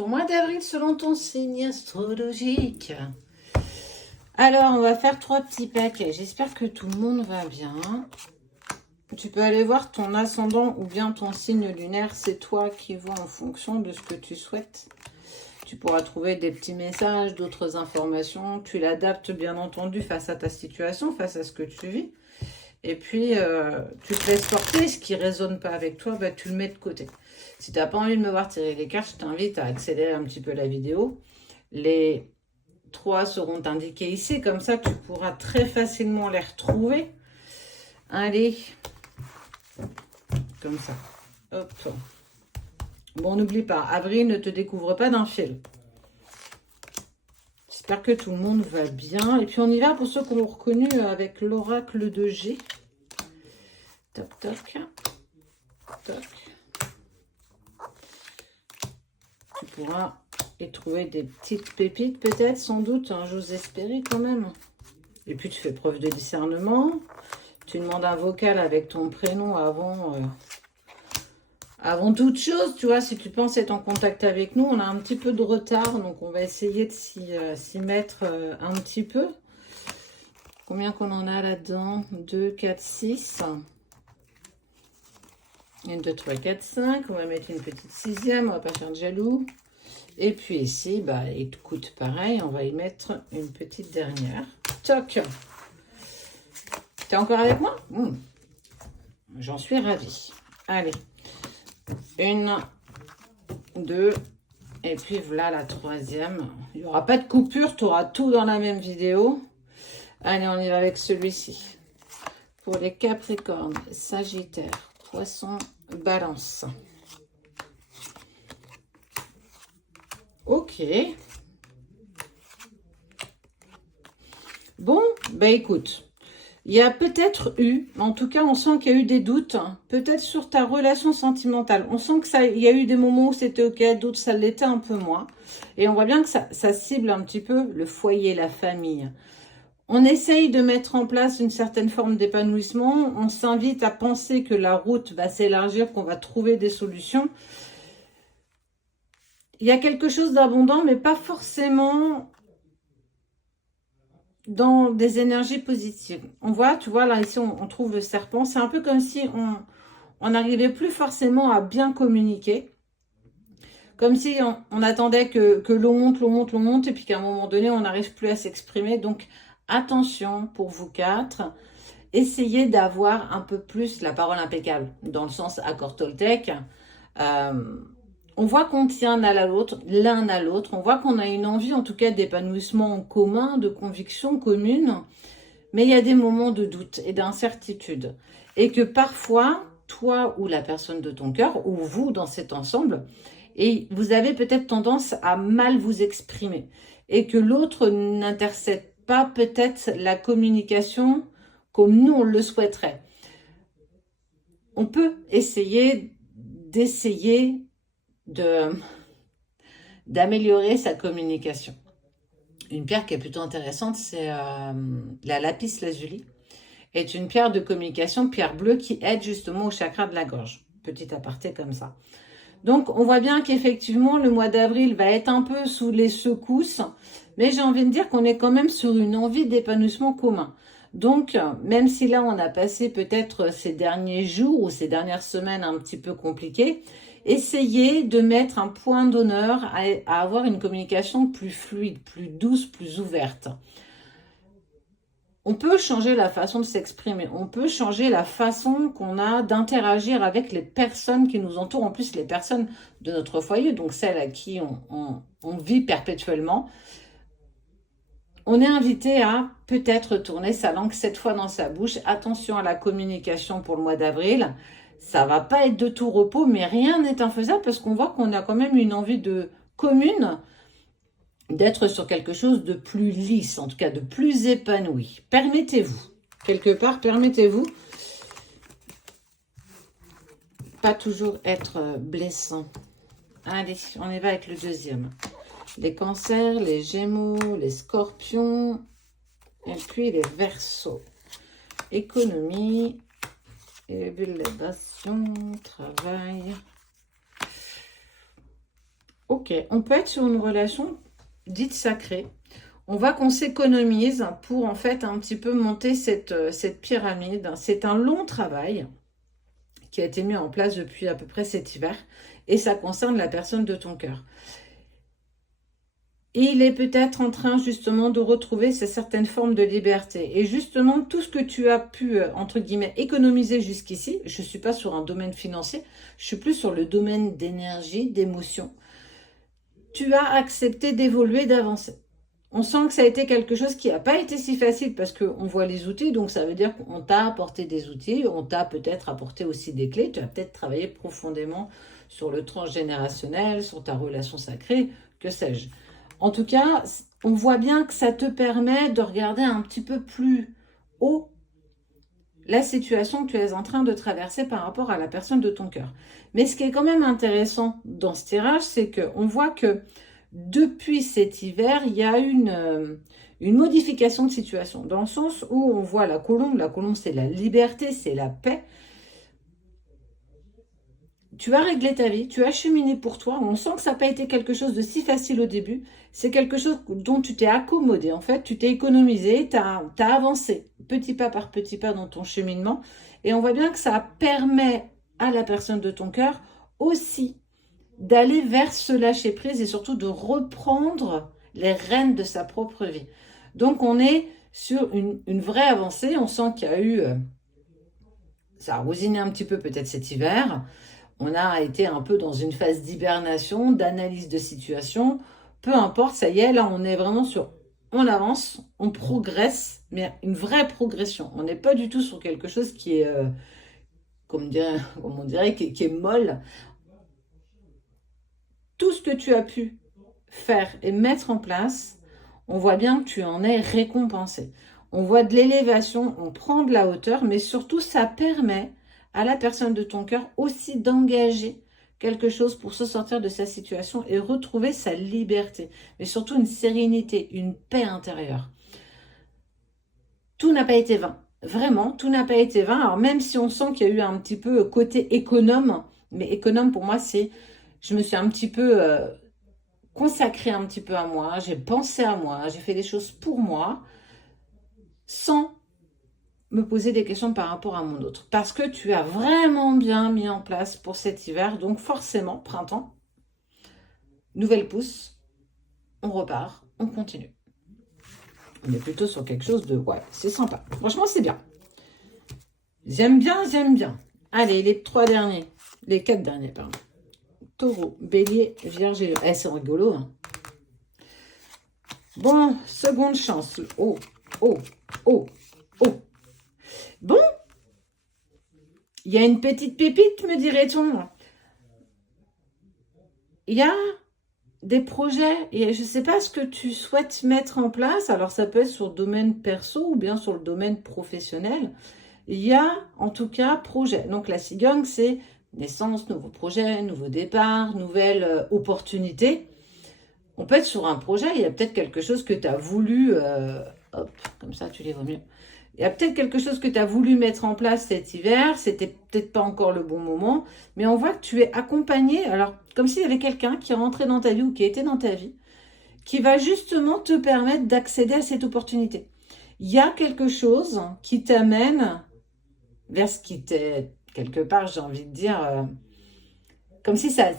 ton mois d'avril selon ton signe astrologique. Alors, on va faire 3 petits paquets. J'espère que tout le monde va bien. Tu peux aller voir ton ascendant ou bien ton signe lunaire. C'est toi qui vois en fonction de ce que tu souhaites. Tu pourras trouver des petits messages, d'autres informations. Tu l'adaptes bien entendu face à ta situation, face à ce que tu vis. Et puis, tu te laisses porter. Ce qui ne résonne pas avec toi, bah, tu le mets de côté. Si tu n'as pas envie de me voir tirer les cartes, je t'invite à accélérer un petit peu la vidéo. Les 3 seront indiqués ici. Comme ça, tu pourras très facilement les retrouver. Allez. Comme ça. Hop. Bon, n'oublie pas, avril ne te découvre pas d'un fil. J'espère que tout le monde va bien. Et puis, on y va pour ceux qui ont reconnu avec l'oracle de G. Toc, toc. Toc. Tu pourras y trouver des petites pépites, peut-être, sans doute. Hein, j'ose espérer quand même. Et puis, tu fais preuve de discernement. Tu demandes un vocal avec ton prénom avant toute chose. Tu vois, si tu penses être en contact avec nous, on a un petit peu de retard. Donc, on va essayer de s'y mettre un petit peu. Combien qu'on en a là-dedans? 2, 4, 6. 1, 2, 3, 4, 5. On va mettre une petite 6e. On va pas faire de jaloux. Et puis ici, bah, écoute, pareil, on va y mettre une petite dernière. Toc. T'es encore avec moi? J'en suis ravie. Allez. 1, 2, et puis voilà la 3e. Il n'y aura pas de coupure, tu auras tout dans la même vidéo. Allez, on y va avec celui-ci. Pour les Capricornes, Sagittaires, Poissons, Balance. Ok. Bon, bah écoute. Il y a peut-être eu, en tout cas on sent qu'il y a eu des doutes, peut-être sur ta relation sentimentale. On sent qu'il y a eu des moments où c'était ok, d'autres ça l'était un peu moins. Et on voit bien que ça cible un petit peu le foyer, la famille. On essaye de mettre en place une certaine forme d'épanouissement. On s'invite à penser que la route va s'élargir, qu'on va trouver des solutions. Il y a quelque chose d'abondant, mais pas forcément dans des énergies positives. On voit, tu vois, là, ici, on trouve le serpent. C'est un peu comme si on n'arrivait plus forcément à bien communiquer. Comme si on attendait que l'eau monte, et puis qu'à un moment donné, on n'arrive plus à s'exprimer. Donc, attention pour vous 4. Essayez d'avoir un peu plus la parole impeccable, dans le sens accord Toltec. On voit qu'on tient l'un à l'autre. On voit qu'on a une envie, en tout cas, d'épanouissement en commun, de conviction commune. Mais il y a des moments de doute et d'incertitude. Et que parfois, toi ou la personne de ton cœur, ou vous dans cet ensemble, et vous avez peut-être tendance à mal vous exprimer. Et que l'autre n'intercède pas peut-être la communication comme nous on le souhaiterait. On peut essayer d'améliorer sa communication. Une pierre qui est plutôt intéressante, c'est la lapis lazuli. Est une pierre de communication, pierre bleue, qui aide justement au chakra de la gorge. Petit aparté comme ça. Donc, on voit bien qu'effectivement, le mois d'avril va être un peu sous les secousses, mais j'ai envie de dire qu'on est quand même sur une envie d'épanouissement commun. Donc, même si là, on a passé peut-être ces derniers jours ou ces dernières semaines un petit peu compliquées, essayez de mettre un point d'honneur à avoir une communication plus fluide, plus douce, plus ouverte. On peut changer la façon de s'exprimer, on peut changer la façon qu'on a d'interagir avec les personnes qui nous entourent, en plus les personnes de notre foyer, donc celles à qui on vit perpétuellement. On est invité à peut-être tourner sa langue 7 fois dans sa bouche. Attention à la communication pour le mois d'avril. Ça va pas être de tout repos, mais rien n'est infaisable parce qu'on voit qu'on a quand même une envie commune d'être sur quelque chose de plus lisse, en tout cas de plus épanoui. Permettez-vous, quelque part, permettez-vous, pas toujours être blessant. Allez, on y va avec le 2e. Les cancers, les gémeaux, les scorpions, et puis les verseaux. Économie, élévation, travail. Ok, on peut être sur une relation dite sacrée. On voit qu'on s'économise pour en fait un petit peu monter cette pyramide. C'est un long travail qui a été mis en place depuis à peu près cet hiver et ça concerne la personne de ton cœur. Et il est peut-être en train justement de retrouver ces certaines formes de liberté. Et justement, tout ce que tu as pu, entre guillemets, économiser jusqu'ici, je ne suis pas sur un domaine financier, je suis plus sur le domaine d'énergie, d'émotion. Tu as accepté d'évoluer, d'avancer. On sent que ça a été quelque chose qui n'a pas été si facile parce qu'on voit les outils, donc ça veut dire qu'on t'a apporté des outils, on t'a peut-être apporté aussi des clés, tu as peut-être travaillé profondément sur le transgénérationnel, sur ta relation sacrée, que sais-je. En tout cas, on voit bien que ça te permet de regarder un petit peu plus haut la situation que tu es en train de traverser par rapport à la personne de ton cœur. Mais ce qui est quand même intéressant dans ce tirage, c'est qu'on voit que depuis cet hiver, il y a une modification de situation, dans le sens où on voit la colombe c'est la liberté, c'est la paix. Tu as réglé ta vie, tu as cheminé pour toi, on sent que ça n'a pas été quelque chose de si facile au début, c'est quelque chose dont tu t'es accommodé, en fait, tu t'es économisé, tu as avancé petit pas par petit pas dans ton cheminement, et on voit bien que ça permet à la personne de ton cœur aussi d'aller vers ce lâcher prise et surtout de reprendre les rênes de sa propre vie. Donc on est sur une vraie avancée, on sent qu'il y a eu, ça a rosiné un petit peu peut-être cet hiver, on a été un peu dans une phase d'hibernation, d'analyse de situation, peu importe, ça y est, là on est vraiment sur, on avance, on progresse, mais une vraie progression, on n'est pas du tout sur quelque chose qui est, comme on dirait qui est molle. Tout ce que tu as pu faire et mettre en place, on voit bien que tu en es récompensé. On voit de l'élévation, on prend de la hauteur, mais surtout ça permet à la personne de ton cœur aussi d'engager quelque chose pour se sortir de sa situation et retrouver sa liberté, mais surtout une sérénité, une paix intérieure. Tout n'a pas été vain. Vraiment, tout n'a pas été vain. Alors même si on sent qu'il y a eu un petit peu côté économe, mais économe pour moi c'est, je me suis un petit peu consacrée un petit peu à moi, j'ai pensé à moi, j'ai fait des choses pour moi, sans me poser des questions par rapport à mon autre. Parce que tu as vraiment bien mis en place pour cet hiver, donc forcément, printemps, nouvelle pousse, on repart, on continue. On est plutôt sur quelque chose de, ouais, c'est sympa. Franchement, c'est bien. J'aime bien, j'aime bien. Allez, les 3 derniers, les 4 derniers, pardon. Taureau, Bélier, Vierge et... c'est rigolo, hein. Bon, seconde chance. Oh, oh, oh, oh. Bon, il y a une petite pépite, me dirait-on. Il y a des projets, et je ne sais pas ce que tu souhaites mettre en place. Alors, ça peut être sur le domaine perso ou bien sur le domaine professionnel. Il y a, en tout cas, projet. Donc, la cigogne, c'est naissance, nouveau projet, nouveau départ, nouvelle opportunité. On peut être sur un projet, il y a peut-être quelque chose que tu as voulu... hop, comme ça, tu les vois mieux. Il y a peut-être quelque chose que tu as voulu mettre en place cet hiver, c'était peut-être pas encore le bon moment, mais on voit que tu es accompagné, alors comme s'il y avait quelqu'un qui est rentré dans ta vie ou qui était dans ta vie, qui va justement te permettre d'accéder à cette opportunité. Il y a quelque chose qui t'amène vers ce qui t'est, quelque part, j'ai envie de dire, comme si ça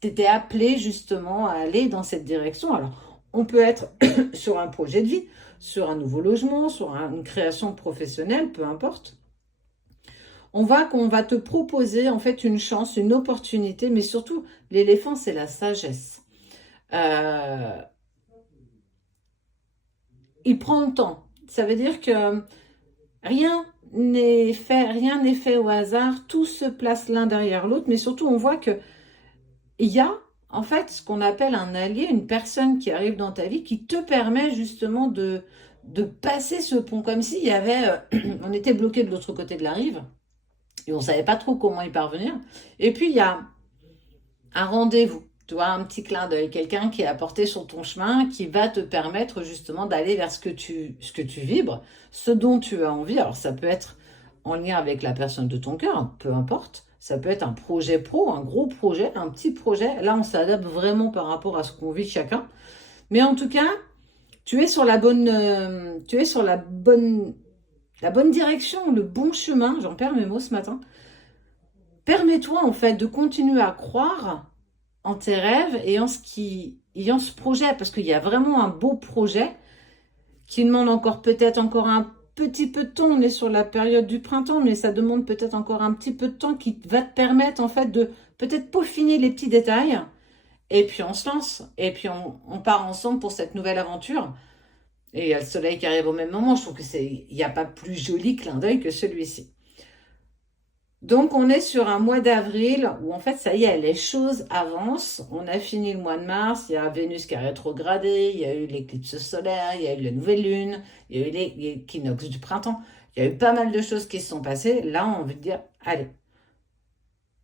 t'étais appelé justement à aller dans cette direction. Alors, on peut être sur un projet de vie, sur un nouveau logement, sur une création professionnelle, peu importe. On voit qu'on va te proposer en fait une chance, une opportunité, mais surtout, l'éléphant, c'est la sagesse. Il prend le temps. Ça veut dire que rien n'est fait au hasard, tout se place l'un derrière l'autre, mais surtout, on voit que il y a en fait ce qu'on appelle un allié, une personne qui arrive dans ta vie qui te permet justement de passer ce pont, comme s'il y avait, on était bloqué de l'autre côté de la rive et on ne savait pas trop comment y parvenir. Et puis il y a un rendez-vous, tu vois, un petit clin d'œil, quelqu'un qui est apporté sur ton chemin, qui va te permettre justement d'aller vers ce que tu vibres, ce dont tu as envie. Alors ça peut être en lien avec la personne de ton cœur, peu importe. Ça peut être un projet pro, un gros projet, un petit projet. Là, on s'adapte vraiment par rapport à ce qu'on vit chacun. Mais en tout cas, tu es sur la bonne, la bonne direction, le bon chemin. J'en perds mes mots ce matin. Permets-toi en fait de continuer à croire en tes rêves et en ce projet, parce qu'il y a vraiment un beau projet qui demande encore peut-être encore un petit peu de temps. On est sur la période du printemps, mais ça demande peut-être encore un petit peu de temps qui va te permettre en fait de peut-être peaufiner les petits détails. Et puis on se lance, et puis on part ensemble pour cette nouvelle aventure. Et il y a le soleil qui arrive au même moment. Je trouve que il n'y a pas plus joli clin d'œil que celui-ci. Donc, on est sur un mois d'avril où, en fait, ça y est, les choses avancent. On a fini le mois de mars. Il y a Vénus qui a rétrogradé. Il y a eu l'éclipse solaire. Il y a eu la nouvelle lune. Il y a eu l'équinoxe du printemps. Il y a eu pas mal de choses qui se sont passées. Là, on a envie de dire, allez,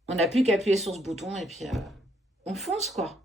on n'a plus qu'à appuyer sur ce bouton et puis on fonce, quoi.